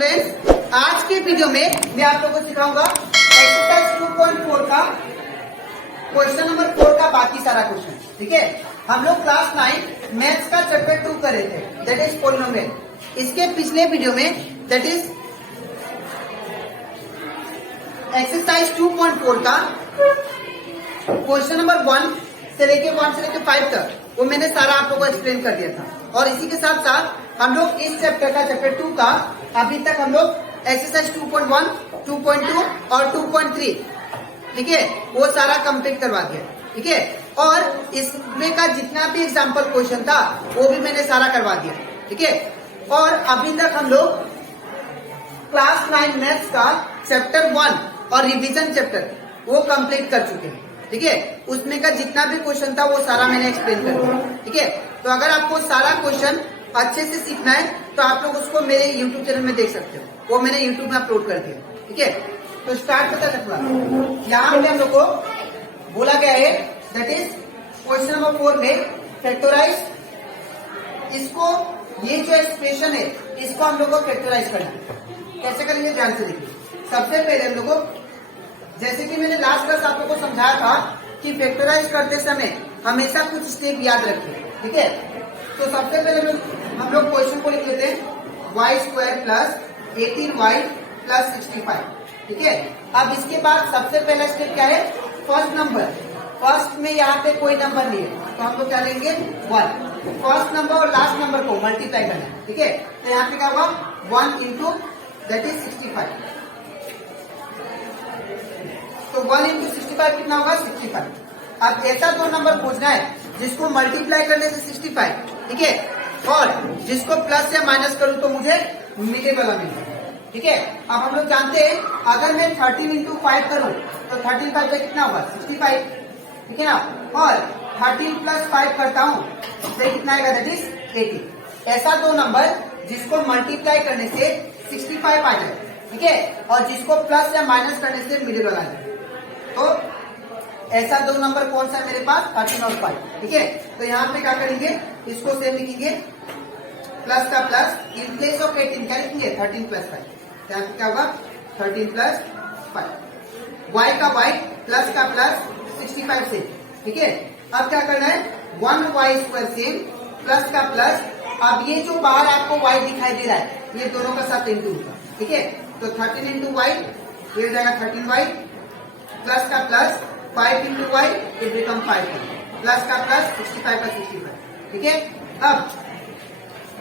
Friends, आज के video में मैं आप लोगों को सिखाऊंगा एक्सरसाइज 2.4 का क्वेश्चन नंबर 4 का बाकी सारा क्वेश्चन। ठीक है, हम लोग क्लास 9 मैथ्स का चैप्टर 2 कर रहे थे, दैट इज पॉलिनोमियल। इसके पिछले वीडियो में दैट इज एक्सरसाइज 2.4 का क्वेश्चन नंबर 1 से लेके 5 तक वो मैंने सारा आप लोगों को एक्सप्लेन कर दिया था। और इसी के साथ साथ हम लोग इस चैप्टर का चैप्टर 2 का अभी तक हम लोग एक्सरसाइज 2.1, 2.2 और 2.3 ठीक है वो सारा कंप्लीट करवा दिया। ठीक है, और इसमें का जितना भी एग्जाम्पल क्वेश्चन था वो भी मैंने सारा करवा दिया। ठीक है, और अभी तक हम लोग क्लास 9 मैथ्स का चैप्टर 1 और रिवीजन चैप्टर वो कंप्लीट कर चुके हैं। ठीक है, उसमें का जितना भी क्वेश्चन था वो सारा मैंने एक्सप्लेन कर दिया। ठीक है, तो अगर आपको सारा क्वेश्चन अच्छे से सीखना है तो आप लोग उसको मेरे यूट्यूब चैनल में देख सकते हो, वो मैंने यूट्यूब में अपलोड कर दिया। ठीक है, तो स्टार्ट करता है। यहाँ पे हम लोग को बोला गया है दैट इज क्वेश्चन नंबर 4 में फैक्टराइज, इसको ये जो एक्सप्रेशन है इसको हम लोग को फैक्टराइज करना है। कैसे करेंगे ध्यान से देखिए। सबसे पहले हम लोग को, जैसे कि मैंने लास्ट क्लास आप लोगों को समझाया था कि फैक्टराइज करते समय हमेशा कुछ स्टेप याद रखें। ठीक है, तो सबसे पहले हम लोग क्वेश्चन को लिख लेते हैं y² प्लस 18y प्लस 65। ठीक है, अब इसके बाद सबसे पहला स्टेप क्या है, फर्स्ट नंबर। फर्स्ट में यहाँ पे कोई नंबर नहीं है तो हम लोग क्या लेंगे 1। फर्स्ट नंबर और लास्ट नंबर को मल्टीप्लाई करना है। ठीक है, तो यहाँ पे क्या होगा 1 इंटू दैट इज 65। तो 1 इंटू 65 कितना होगा 65। अब ऐसा दो नंबर पूछना है जिसको मल्टीप्लाई करने से 65, ठीक है, और जिसको प्लस या माइनस करूं तो मुझे मिले वाला मिलेगा। ठीक है, अब हम लोग जानते हैं अगर मैं 13 इंटू 5 करूं तो 13 5 कितना होगा 65। ठीक है ना, और 13 प्लस 5 करता हूं तो कितना आएगा दैट इज 80। ऐसा दो नंबर जिसको मल्टीप्लाई करने से 65 आ जाए। ठीक है, और जिसको प्लस या माइनस करने से मिडिल वाला जाए। तो ऐसा दो नंबर कौन सा है मेरे पास 13 और 5। ठीक है, तो यहाँ पे क्या करेंगे, इसको सेम लिखेंगे, प्लस का प्लस इन प्लेस ऑफ 18 क्या लिखेंगे 13 प्लस 5। यहाँ पे क्या होगा 13 प्लस 5। y का y प्लस का प्लस 65 से। ठीक है, अब क्या करना है 1y² सेम प्लस का प्लस। अब ये जो बाहर आपको y दिखाई दे रहा है ये दोनों का साथ इंटू होगा। ठीक है, तो 13 इंटू y ये हो जाएगा 13y प्लस का plus 5 into y it become 5 plus का प्लस 65 का 65। ठीक है, अब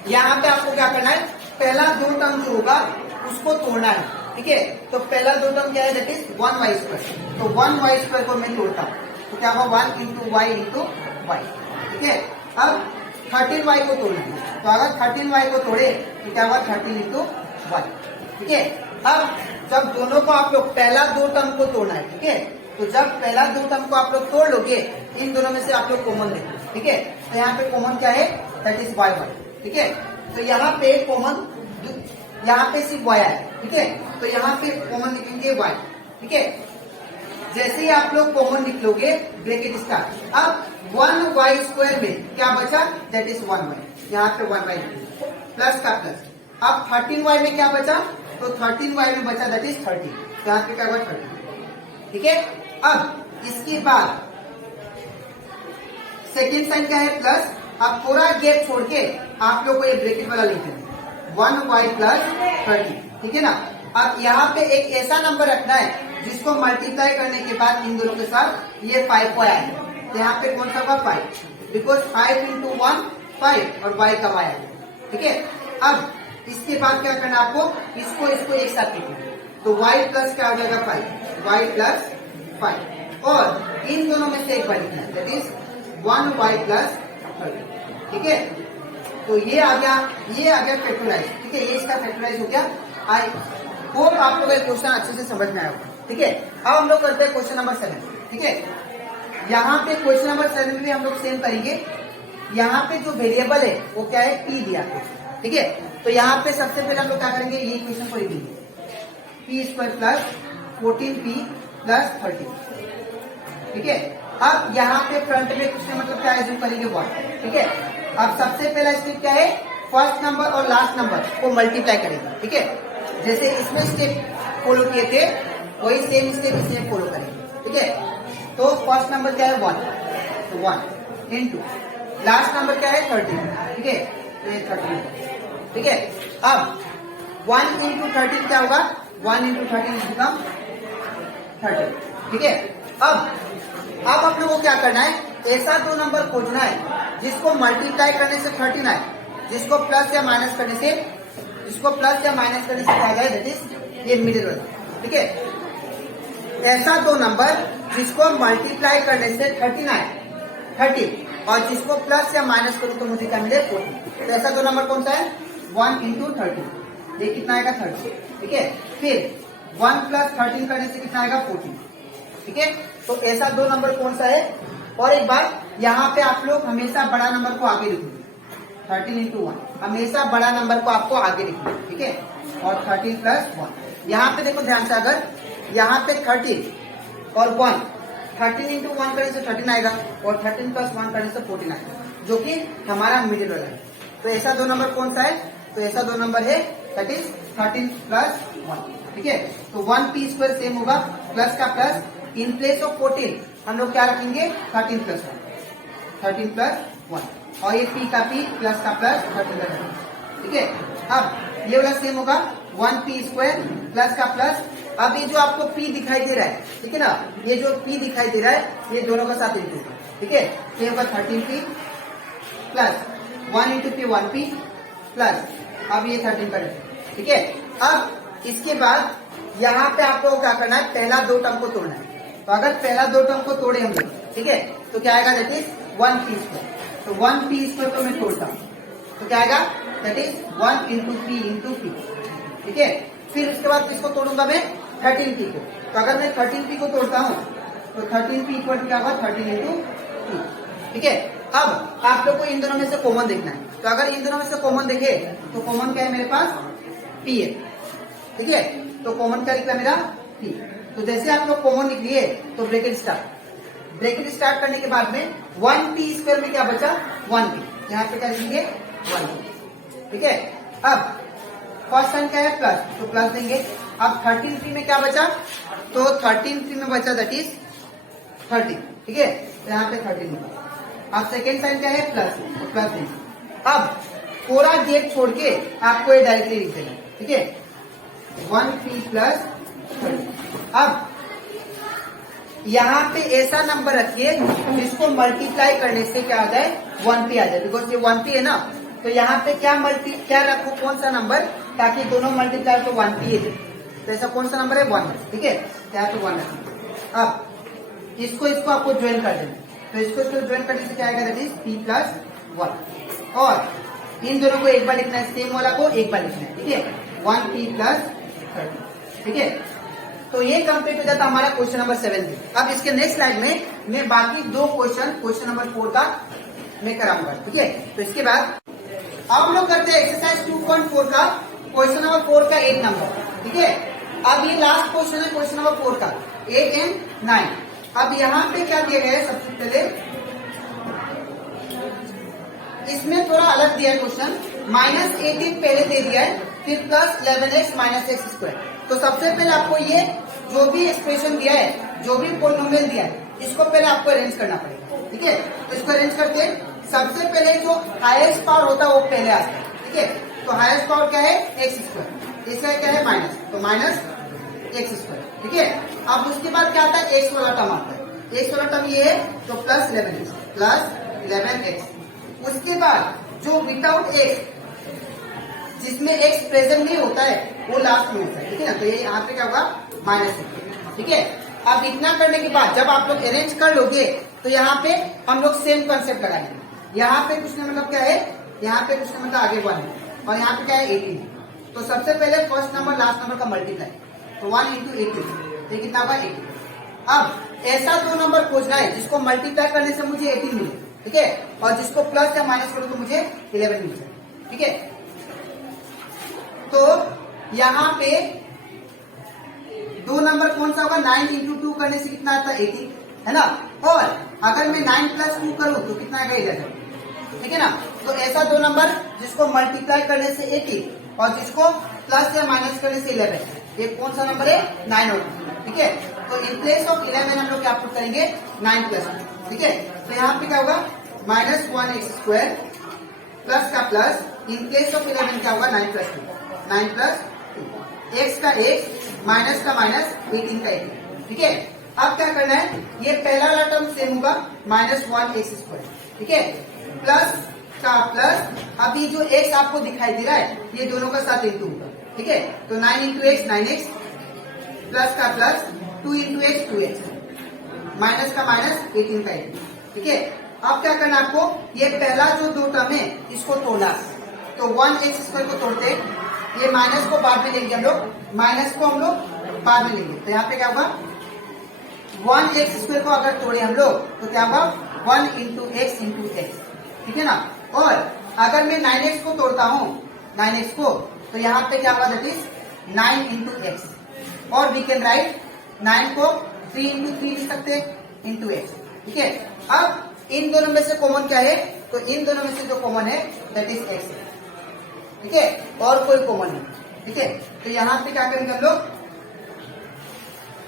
यहाँ पे आपको क्या करना है, पहला दो टर्म जो होगा उसको तोड़ना है। ठीक है, तो पहला दो टर्म क्या है दैट इज 1y²। तो 1y² को मैं तोड़ता हूँ तो क्या होगा 1 इंटू y इंटू y। ठीक है, अब 13y को तोड़ना है तो अगर 13y को तोड़े तो क्या होगा 13 इंटू y। ठीक है, अब जब दोनों को आप लोग पहला दो टर्म को तोड़ना है। ठीक है, तो जब पहला दो टर्म को आप लोग तोड़ लोगे इन दोनों में से आप लोग कॉमन लेंगे। ठीक है, तो यहाँ पे कॉमन क्या है दैट इज y। ठीक है, तो यहाँ पे कॉमन, यहाँ पे सिर्फ y है। ठीक है, तो यहाँ पे कॉमन लिखेंगे y। ठीक है, जैसे ही आप लोग कॉमन लिख लोगे ब्रैकेट स्टार्ट। अब 1y² में क्या बचा दैट इज 1y। यहाँ पे 1y प्लस का प्लस। अब 13y में क्या बचा तो 13y में बचा दैट इज 30। यहाँ पे क्या हुआ 30। ठीक है, अब इसके बाद सेकेंड साइन क्या है प्लस। अब थोड़ा गैप छोड़ के आप लोग को ये ब्रैकेट वाला लिख देना 1y प्लस 30। ठीक है ना, अब यहाँ पे एक ऐसा नंबर रखना है जिसको मल्टीप्लाई करने के बाद इन दोनों के साथ ये 5 को आया। तो यहाँ पे कौन सा होगा 5, बिकॉज 5 इंटू 1 5 और y का y आया। ठीक है, अब इसके बाद क्या करना आपको, इसको एक साथ लिखना है तो y प्लस क्या हो जाएगा 5, y प्लस 5 और इन दोनों में से एक बार लिखना है दैट इज 1y प्लस 30। ठीक है, तो ये आ गया फैक्टराइज। ठीक है, ये इसका फैक्टराइज हो गया। आई होप आप लोग क्वेश्चन अच्छे से समझ में आया होगा। ठीक है, अब हम लोग करते हैं क्वेश्चन नंबर 7। ठीक है, यहाँ पे क्वेश्चन नंबर 7 में भी हम लोग सेम करेंगे। यहाँ पे जो वेरिएबल है वो क्या है p दिया। ठीक है, तो यहाँ पे सबसे पहले हम लोग क्या करेंगे, ये इक्वेशन को लिख देंगे p² प्लस 14p प्लस 30। ठीक है, अब यहाँ पे फ्रंट में कुछ मतलब क्या एज्यूम करेंगे 1। ठीक है, अब सबसे पहला स्टेप क्या है, फर्स्ट नंबर और लास्ट नंबर को मल्टीप्लाई करेंगे। ठीक है, जैसे इसमें स्टेप फॉलो किए थे वही सेम स्टेप इसमें फॉलो करेंगे। ठीक है, तो फर्स्ट नंबर क्या है 1, तो 1 इंटू लास्ट नंबर क्या है 13। ठीक है, तो ये 13। ठीक है, अब 1 इंटू 13 क्या होगा, 1 इंटू 13 बिकम 30। ठीक है, अब आप लोगों को क्या करना है, ऐसा दो नंबर खोजना है जिसको मल्टीप्लाई करने से 13 आए, जिसको प्लस या माइनस करने से क्या जाए, दैट इज ये मिडिल वाला। ठीक है, ऐसा दो नंबर जिसको मल्टीप्लाई करने से 13 आए, 30, और जिसको प्लस या माइनस करूं तो मुझे क्या मिले 14। तो ऐसा दो नंबर कौन सा है, 1 इंटू 13, ये कितना आएगा 30। ठीक है, फिर 1 प्लस 13 करने से कितना आएगा 14। ठीक है, तो ऐसा दो नंबर कौन सा है। और एक बार यहाँ पे आप लोग हमेशा बड़ा नंबर को आगे लिखेंगे, 13 इंटू 1, हमेशा बड़ा नंबर को आपको आगे लिखना है। ठीक है, और 13 प्लस 1, यहाँ पे देखो ध्यान से, अगर यहाँ पे 13 और 1, 13 इंटू 1 करने से 13 आएगा, और 13 प्लस 1 करने से 14 आएगा, जो कि हमारा मिडिल वाला है। तो ऐसा दो नंबर कौन सा है, तो ऐसा दो नंबर है दैट इज 13 प्लस 1। ठीक है, तो 1 p स्क्वायर सेम होगा, प्लस का प्लस, इन प्लेस ऑफ 14 हम लोग क्या रखेंगे 13 प्लस 1, और ये p का p प्लस का प्लस 13 का 13। ठीक है, अब ये वाला सेम होगा 1 p स्क्वायर प्लस का प्लस। अब ये जो आपको p दिखाई दे रहा है, ठीक है ना, ये जो p दिखाई दे रहा है ये दोनों का साथ इंटू। ठीक है, तो ये होगा 13p plus 1 into p 1p plus, अब ये 13 का। ठीक है, अब इसके बाद यहाँ पे आपको क्या करना है, पहला दो टर्म को तोड़ना है। तो अगर पहला दो टर्म को तोड़े हम लोग, ठीक है, तो क्या आएगा, दैट इज 1 p स्क्वायर। तो 1 p स्क्वायर को मैं तोड़ता हूँ तो क्या आएगा, that is 1 into p into p। ठीक है, फिर उसके बाद किसको तोड़ूंगा मैं, 13p को। तो अगर मैं 13p को तोड़ता हूँ तो 13p इक्वल क्या होगा, 13 इंटू p। ठीक है, अब आप लोग को इन दोनों में से कॉमन देखना है। तो अगर इन दोनों में से कॉमन देखे तो कॉमन क्या है मेरे पास, p है। ठीक है, तो कॉमन क्या निकला मेरा p। तो जैसे आप लोग कॉमन निकली है तो ब्रैकेट स्टार्ट करने के बाद में 1p स्क्वायर में क्या बचा, 1p, यहाँ पे क्या लिखेंगे 1p। ठीक है, अब फर्स्ट साइन क्या है प्लस, तो प्लस देंगे। अब 13p में क्या बचा, तो 13p में बचा दैट इज 30। ठीक है, तो यहाँ पे 13 होगा। अब सेकेंड साइन क्या है प्लस, तो प्लस देंगे। अब पूरा गेप छोड़ के आपको ये डायरेक्टली लिख देना। ठीक है, 1p प्लस 30। अब यहाँ पे ऐसा नंबर रखिए जिसको मल्टीप्लाई करने से क्या आ जाए, 1p आ जाए, बिकॉज ये 1p है ना। तो यहाँ पे क्या रखो, कौन सा नंबर, ताकि दोनों मल्टीप्लाई तो 1p है। तो ऐसा कौन सा नंबर है, 1। ठीक है, यहाँ पे 1 रखिए। अब इसको आपको ज्वाइन कर देना। तो इसको ज्वाइन करने से क्या आएगा, दैट इज p प्लस 1। और इन दोनों को एक बार लिखना है, सेम वाला को एक बार लिखना है। ठीक है, 1p प्लस 30। ठीक है, तो ये कंप्लीट हो जाता हमारा क्वेश्चन नंबर 7। अब इसके नेक्स्ट स्लाइड में मैं बाकी दो क्वेश्चन नंबर 4 का मैं कराऊंगा। ठीक है, तो इसके बाद अब हम लोग करते हैं एक्सरसाइज 2.4 का क्वेश्चन नंबर 4 का 8 नंबर। ठीक है, अब ये लास्ट क्वेश्चन है क्वेश्चन नंबर 4 का 8 and 9। अब यहाँ पे क्या दिया गया है, सबसे पहले इसमें थोड़ा अलग दिया है क्वेश्चन, -18 पहले दे दिया है, फिर plus 11x minus x square. तो सबसे पहले आपको ये जो भी एक्सप्रेशन दिया है, जो भी पोलिनोमियल दिया है, इसको पहले आपको अरेंज करना पड़ेगा। ठीक है, तो इसको अरेंज करके सबसे पहले जो हाईएस्ट पावर होता है वो पहले आता है। ठीक है, तो हाईएस्ट पावर क्या है, एक्स स्क्वायर, इसका क्या है माइनस, तो माइनस एक्स स्क्वायर। ठीक है, अब उसके बाद क्या आता है, एक्स वाला टर्म आता है। एक्स वाला टर्म ये है तो प्लस 11x प्लस 11x। उसके बाद जो विदाउट एक्स, जिसमें एक्स प्रेजेंट नहीं होता है, वो लास्ट में होता है। ठीक है ना, तो ये यहाँ पे क्या होगा, -1। ठीक है, अब इतना करने के बाद जब आप लोग अरेंज कर लोगे तो यहाँ पे हम लोग सेम कंसेप्ट लगाएंगे। यहाँ पे कुछ मतलब क्या है, यहाँ पे कुछ मतलब आगे 1 है, और यहाँ पे क्या है 18। तो सबसे पहले फर्स्ट नंबर लास्ट नंबर का मल्टीप्लाई, तो 1 इंटू 18, ये कितना होगा 18। अब ऐसा दो नंबर खोजना है जिसको मल्टीप्लाई करने से मुझे 18 मिले। ठीक है, और जिसको प्लस या माइनस करो तो मुझे 11 मिल जाए। ठीक है, तो यहाँ पे दो नंबर कौन सा होगा, 9 इंटू 2 करने से कितना आता है 18, है ना। और अगर मैं 9 प्लस 2 करूं तो कितना आएगा 11। ठीक है ना, तो ऐसा दो नंबर जिसको मल्टीप्लाई करने से 18 और जिसको प्लस या माइनस करने से 11, ये कौन सा नंबर है 9 और 2, ठीक है। तो इन प्लेस ऑफ 11 हम लोग क्या पुट करेंगे 9 प्लस 2, ठीक है। तो यहाँ पे क्या होगा -1x² प्लस का प्लस इन प्लेस ऑफ 11 क्या होगा 9 प्लस 2, x का x माइनस का माइनस 18 का 18, ठीक है। अब क्या करना है, ये पहला वाला टर्म सेम होगा -1x², ठीक है, प्लस का प्लस अभी जो x आपको दिखाई दे रहा है ये दोनों का साथ इंटू होगा, ठीक है। तो 9 इंटू एक्स 9x प्लस का plus 2 into x 2x minus का माइनस 18 का 18, ठीक है। अब क्या करना आपको, ये पहला जो दो टर्म है इसको तोड़ना, तो 1x² को तोड़ते, ये माइनस को बाद में लेंगे हम लोग, माइनस को हम लोग बाद में लेंगे। तो यहाँ पे क्या होगा 1x² को अगर तोड़े हम लोग तो क्या होगा 1 इंटू एक्स इंटू एक्स, ठीक है ना। और अगर मैं 9x को तोड़ता हूँ 9x को, तो यहाँ पे क्या होगा दैट इज 9 इंटू एक्स, और वी कैन राइट 9 को 3 इंटू 3 लिख सकते इंटू एक्स, ठीक है। अब इन दोनों में से कॉमन क्या है, तो इन दोनों में से जो कॉमन है दैट इज एक्स, ठीक है, और कोई कॉमन नहीं, ठीक है। तो यहाँ पे क्या करेंगे हम लोग,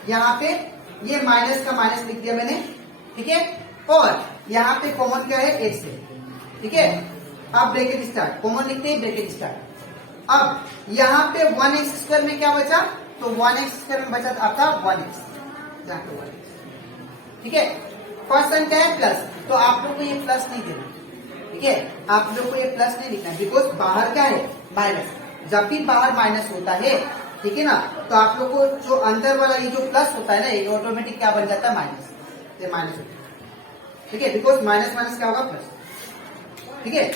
यहाँ पे ये माइनस का माइनस लिख दिया मैंने, ठीक है, और यहाँ पे कॉमन क्या है एक्स है, ठीक है। अब ब्रैकेट स्टार्ट, कॉमन लिखते हैं ब्रैकेट स्टार्ट। अब यहाँ पे 1x² में क्या बचा, तो 1x² में बचा आपका 1x, ठीक है। फर्स्ट साइन क्या है प्लस, तो आप लोग को ये प्लस नहीं देना, ठीक है, आप लोग को ये प्लस नहीं लिखना, बिकॉज बाहर क्या है माइनस, जब भी बाहर माइनस होता है, ठीक है ना, तो आप लोग को जो अंदर वाला ये जो प्लस होता है ना ये ऑटोमेटिक क्या बन जाता है माइनस, ये माइनस होता है, ठीक है, बिकॉज माइनस माइनस क्या होगा प्लस, ठीक है।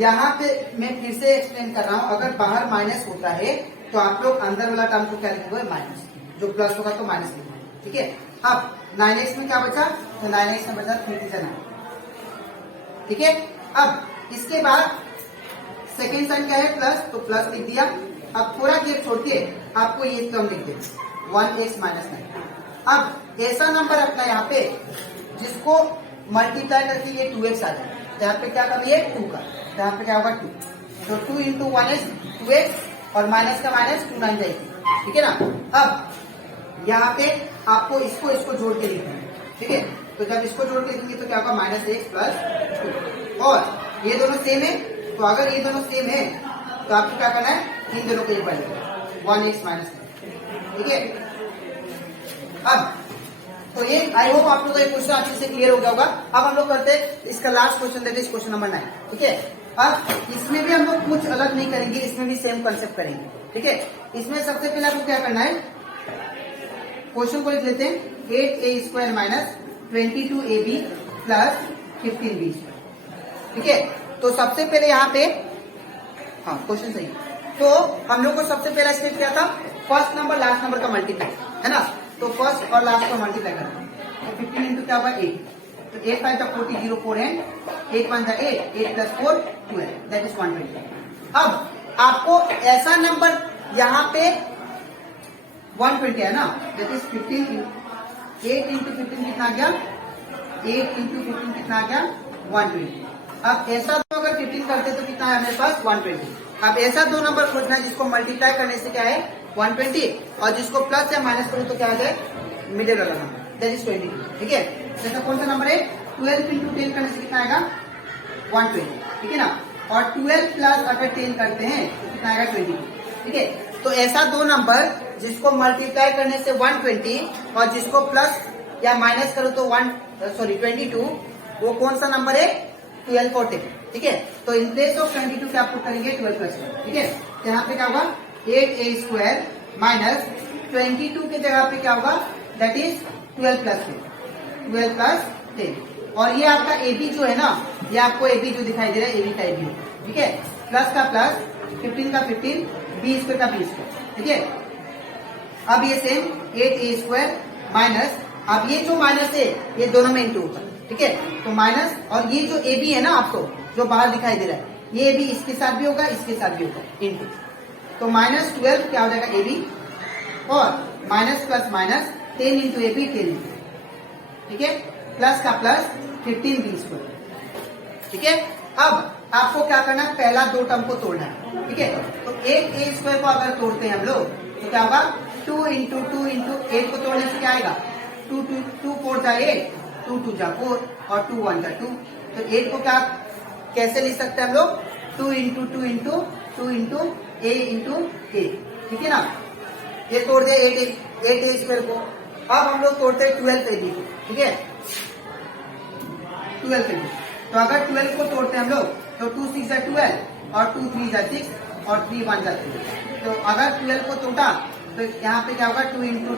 यहाँ पे मैं फिर से एक्सप्लेन कर रहा हूँ, अगर बाहर माइनस होता है तो आप लोग अंदर वाला टर्म को क्या लिखोगे माइनस, जो प्लस होगा तो माइनस लिखोगे, ठीक है। अब 9x में क्या बचा, तो 9x में बचा 3 ठीक है। अब इसके बाद सेकेंड साइन क्या है प्लस, तो प्लस लिख दिया। अब थोड़ा गैप छोड़ के आपको ये टर्म लिख दे 1x माइनस 9। अब ऐसा नंबर अपना यहाँ पे जिसको मल्टीप्लाई करके ये 2x आ जाए, तो यहाँ पे क्या कर लिए 2 का, तो यहाँ पे क्या होगा 2, तो 2 इंटू 1x 2x और माइनस का माइनस 2 9 जाएगी, ठीक है ना। अब यहाँ पे आपको इसको जोड़ के लिखना है, ठीक है। तो जब इसको जोड़ के लिखेंगे तो क्या होगा -x प्लस 2, और ये दोनों सेम है, तो अगर ये दोनों सेम है तो आपको क्या करना है इन दोनों को ये पढ़ेगा 1x माइनस, ठीक है। अब तो ये आई होप आप लोग को ये क्वेश्चन अच्छे से क्लियर हो गया होगा। अब हम लोग करते हैं इसका last question, that is question number 9, ठीक है। अब इसमें भी हम लोग कुछ अलग नहीं करेंगे, इसमें भी सेम कंसेप्ट करेंगे, ठीक है। इसमें सबसे पहले आपको क्या करना है, क्वेश्चन को लिख लेते हैं 8a² minus 22ab plus 15b², ठीक है। तो सबसे पहले यहाँ पे हाँ क्वेश्चन सही, तो हम लोग को सबसे पहला स्टेप क्या था, फर्स्ट नंबर लास्ट नंबर का मल्टीप्लाई, है ना। तो फर्स्ट और लास्ट को मल्टीप्लाई करना है, तो 15 इंटू क्या होगा 8, तो 8 5 40 0 4 है, 8 1 8, 8 प्लस 4 12, दैट इज 120। अब आपको ऐसा नंबर यहाँ पे 120 है ना, दैट इज 15 8 इंटू 15 कितना आ गया, 8 इंटू 15 कितना आ गया 120। अब ऐसा तो अगर 15 करते तो कितना है हमारे पास 120। अब ऐसा दो नंबर खोजना है जिसको मल्टीप्लाई करने से क्या है 120, और जिसको प्लस या माइनस करूँ तो क्या आ जाए मिडिल वाला नंबर, दैट इज 22, ठीक है। जैसा कौन सा नंबर है 12 इंटू 10 करने से कितना आएगा 120, ठीक है ना। और 12 प्लस अगर 10 करते हैं तो कितना आएगा 22, ठीक है। तो ऐसा दो नंबर जिसको मल्टीप्लाई करने से 120 और जिसको प्लस या माइनस करो तो 22, वो कौन सा नंबर है 12 और 10, ठीक है। तो इन प्लेस ऑफ 22 क्या पुट करेंगे 12 प्लस 10, ठीक है। तो यहाँ पे क्या होगा 8a² माइनस 22 के जगह पे क्या होगा दैट इज 12 प्लस 10, और ये आपका ए बी जो है ना, ये आपको ए बी जो दिखाई दे रहा है ए बी का ए बी, ठीक है। प्लस का प्लस 15 का 15 b² का b², ठीक है। अब ये सेम 8a² माइनस, अब ये जो माइनस है ये दोनों में इंटू होता है, ठीक है। तो माइनस, और ये जो ए बी है ना आपको जो बाहर दिखाई दे रहा है, ये भी इसके साथ भी होगा इसके साथ भी होगा इंटू, तो -12 क्या हो जाएगा ए बी, और minus plus minus 10 into A B 10, ठीक है, प्लस का प्लस 15 b², ठीक है। अब आपको क्या करना है पहला दो टर्म को तोड़ना है, ठीक है। तो 8a² को अगर तोड़ते हैं हम लोग तो क्या होगा, 2 इंटू 8 को तोड़ने से क्या आएगा, 2 4 जा 8, 2 2 जा 4 और 2 1 जा 2। तो 8 को क्या कैसे लिख सकते हैं हम लोग, 2 इंटू a इंटू a, ठीक है ना। ये तोड़ दे 8a² को। अब हम लोग तोड़ते हैं 12ab को, ठीक है, 12ab। तो अगर 12 को तोड़ते हैं हम लोग तो 2 6 जा 12 और 2 3 जा 6 और 3 1 जा 3। तो अगर 12 को तोड़ा तो यहाँ पे क्या होगा, 2 इंटू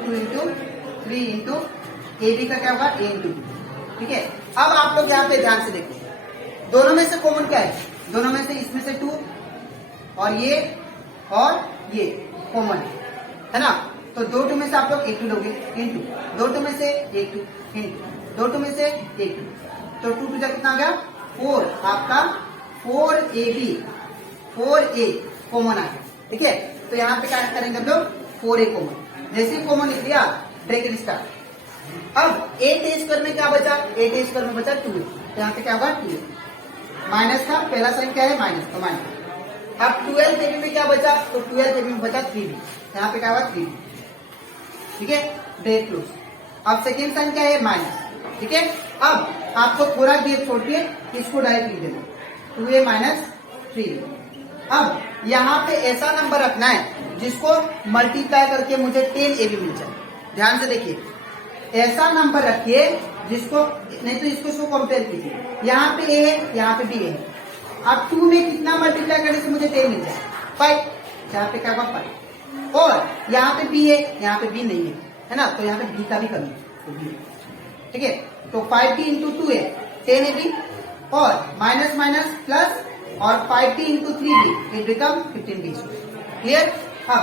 3 इंटू ab का क्या होगा, a इंटू b, ठीक है। अब आप लोग यहाँ पे ध्यान से देखो, दोनों में से कॉमन क्या है, दोनों में से इसमें से 2 और ये कॉमन है ना। तो 2 में से आप लोग 1 2 लोगे इंटू 2 में से 1 2 इंटू 2 में से 1 2, तो 2 2 जा कितना आ गया 4, आपका 4ab 4a कॉमन आ गया, ठीक है। तो यहाँ पे क्या करेंगे हम लोग, 4a कॉमन, जैसे कॉमन लिख दिया ब्रैकेट स्टार्ट। अब 8a² में क्या बचा, 8a² में बचा 2a, तो यहाँ पे क्या होगा 2a, माइनस का पहला साइन क्या है माइनस, तो माइनस। अब 12ab में क्या बचा, तो 12ab में बचा 3b, यहाँ पे क्या होगा 3b, ठीक है, ब्रैकेट क्लोज। अब सेकेंड साइन क्या है माइनस, ठीक है। अब आपको थोड़ा गेप छोड़ के इसको डायरेक्ट लिख देना, 2a माइनस 3। अब यहाँ पे ऐसा नंबर रखना है जिसको मल्टीप्लाई करके मुझे 10ab मिल जाए। ध्यान से देखिए, ऐसा नंबर रखिए जिसको, नहीं तो इसको कंपेयर कीजिए, यहाँ पे a है यहाँ पे b है। अब 2 में कितना मल्टीप्लाई करने से मुझे 10 मिल जाए, 5, यहाँ पे क्या होगा 5, और यहाँ पे b है यहाँ पे b नहीं है ना, तो यहाँ पे b का भी कमी है, तो b, ठीक है। तो 5b इंटू 2 है 10ab और माइनस माइनस प्लस और 5b into 3b it become 15b। Clear. अब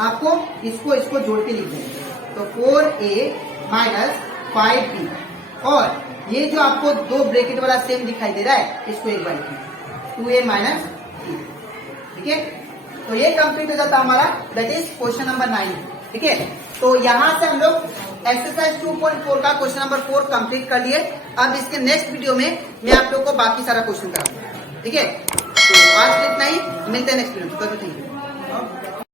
आपको इसको जोड़ के लिख देंगे, तो 4a माइनस 5b, और ये जो आपको 2 ब्रैकेट वाला सेम दिखाई दे रहा है इसको एक बार लिखिए, 2a माइनस 3, ठीक है। तो ये कंप्लीट हो जाता हमारा, दैट इज क्वेश्चन नंबर 9, ठीक है। तो यहाँ से हम लोग एक्सरसाइज 2.4 का क्वेश्चन नंबर 4 कंप्लीट कर लिए। अब इसके नेक्स्ट वीडियो में मैं आप लोग को बाकी सारा क्वेश्चन कराऊंगा, ठीक है। तो आज इतना ही, मिलते हैं नेक्स्ट वीडियो में, थैंक यू।